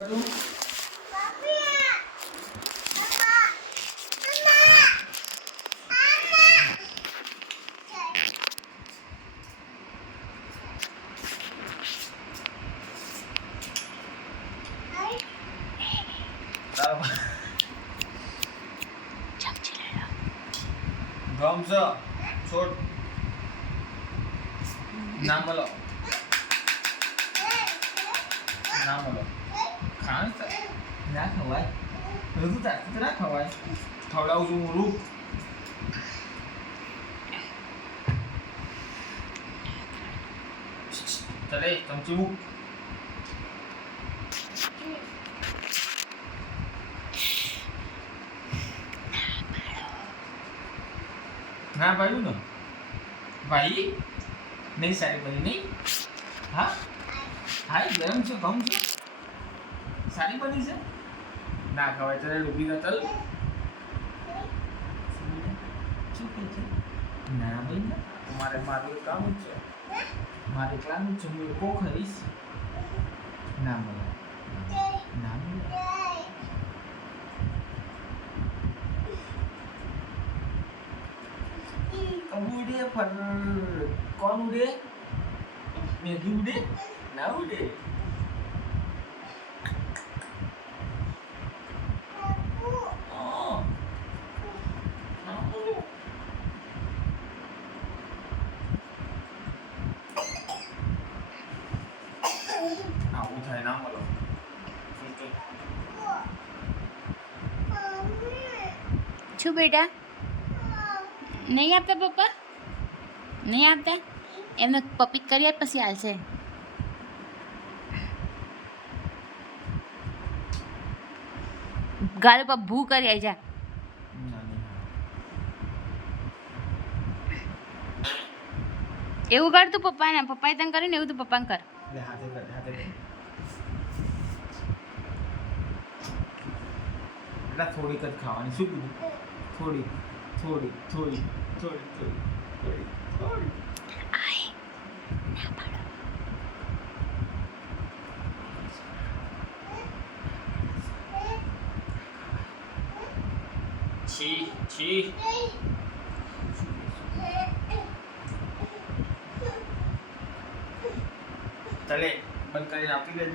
Thumbs up. Short. નામ બોલો. નામ બોલો. ખાણ ના ખવાય. બધું તાર ના ખવાય. ખવડાવું છું હું રૂપ. ચલે ચમચી મૂક. ના ભાઈ ને ભાઈ નહીં સારી બની નહીં હા હા ગરમ છે ગમ છે સારી બની છે ના ખવાય ચાલે ડૂબી ગયા ચાલ શું કહે છે ના ભાઈ ના મારું કામ જ છે મારે કામ જ છે હું કો ખરીશ ના મળે ના મળે उड़े पर कौन उड़े मैगी उड़े ना उड़े આવું થાય ના મળો શું બેટા નહીં આપતા પપ્પા નહીં આપતા એમને પપ્પી કરી આપ પછી હાલશે ગાલ પર ભૂ કરી આવી જા એવું કર તું પપ્પાને પપ્પાએ તને કરીને એવું તું પપ્પાને કર થોડીક જ ખાવાની શું કીધું થોડી થોડી થોડી થોડી થોડી થોડી થોડી છી છી ચાલે બંધ કરીને આપી દેજે